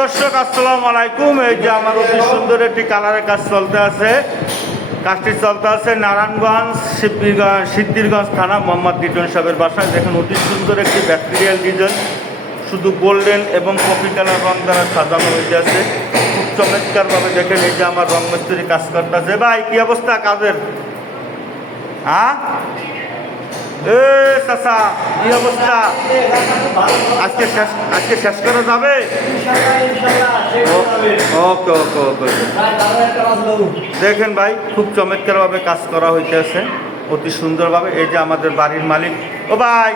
দর্শক আসসালামু আলাইকুম। এই যে আমার অতি সুন্দর একটি কালারের কাজ চলতে আছে। কাজটি চলতে আছে নারায়ণগঞ্জ সিদ্ধিরগঞ্জ থানা মোহাম্মদ লিটন সাহেবের বাসায়। দেখেন অতি সুন্দর একটি ব্যাকটেরিয়াল ডিজাইন, শুধু গোল্ডেন এবং কফি কালার রং দ্বারা সাজানো হয়েছে আছে। খুব চমৎকারভাবে দেখেন এই যে আমার রং মিস্ত্রি কাজ করতে আছে। ভাই কি অবস্থা কাজের? হ্যাঁ এ চাচা কি অবস্থা? আজকে শেষ করা যাবে? ওকে ওকে ওকে। দেখেন ভাই খুব চমৎকারভাবে কাজ করা হইতেছে, অতি সুন্দরভাবে। এই যে আমাদের বাড়ির মালিক। ও ভাই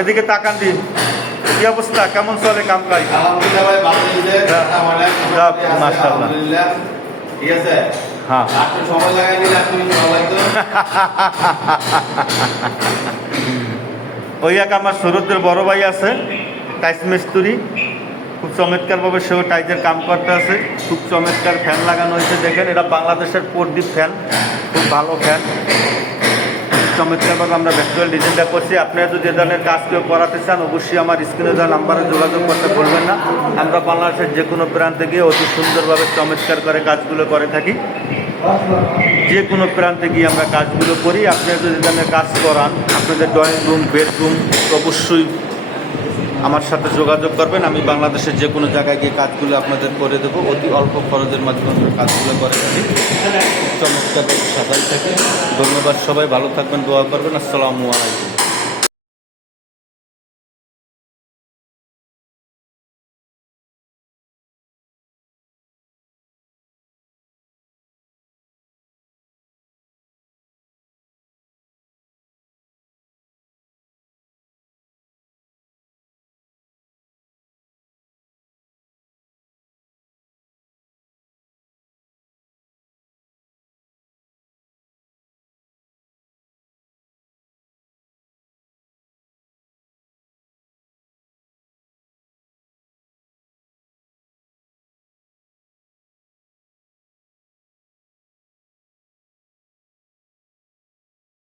এদিকে তাকান দিন, কি অবস্থা, কেমন চলে কাম কাজ? মাশাআল্লাহ, ঠিক আছে। হ্যাঁ সময় লাগাই দিলে ওই এক আমার সুরতের বড় ভাই আছে টাইস মিস্ত্রি, খুব চমৎকারভাবে সেও টাইজের কাম করতে আছে। খুব চমৎকার ফ্যান লাগানো হয়েছে। দেখেন এটা বাংলাদেশের প্রদীপ ফ্যান, খুব ভালো ফ্যান। চমৎকারভাবে আমরা ভেক্টুয়াল ডিজাইনটা করছি। আপনারা যদি এ ধরনের কাজ কেউ করাতে চান অবশ্যই আমার স্ক্রিনে দেওয়া নাম্বারে যোগাযোগ করতে বলবেন না। আমরা বাংলাদেশের যে কোনো প্রান্তে গিয়ে অতি সুন্দরভাবে চমৎকার করে কাজগুলো করে থাকি। যে কোনো প্রান্তে গিয়ে আমরা কাজগুলো করি। আপনারা যদি এ ধরনের কাজ করান, আপনাদের ড্রয়িং রুম, বেডরুম, অবশ্যই আমার সাথে যোগাযোগ করবেন। আমি বাংলাদেশের যে কোনো জায়গায় গিয়ে কাজগুলো আপনাদের করে দেবো। অতি অল্প খরচের মাধ্যমে আমরা কাজগুলো করে থাকি। চমৎকার সাজাই থাকে। ধন্যবাদ, সবাই ভালো থাকবেন, দোয়া করবেন। আসসালামু আলাইকুম।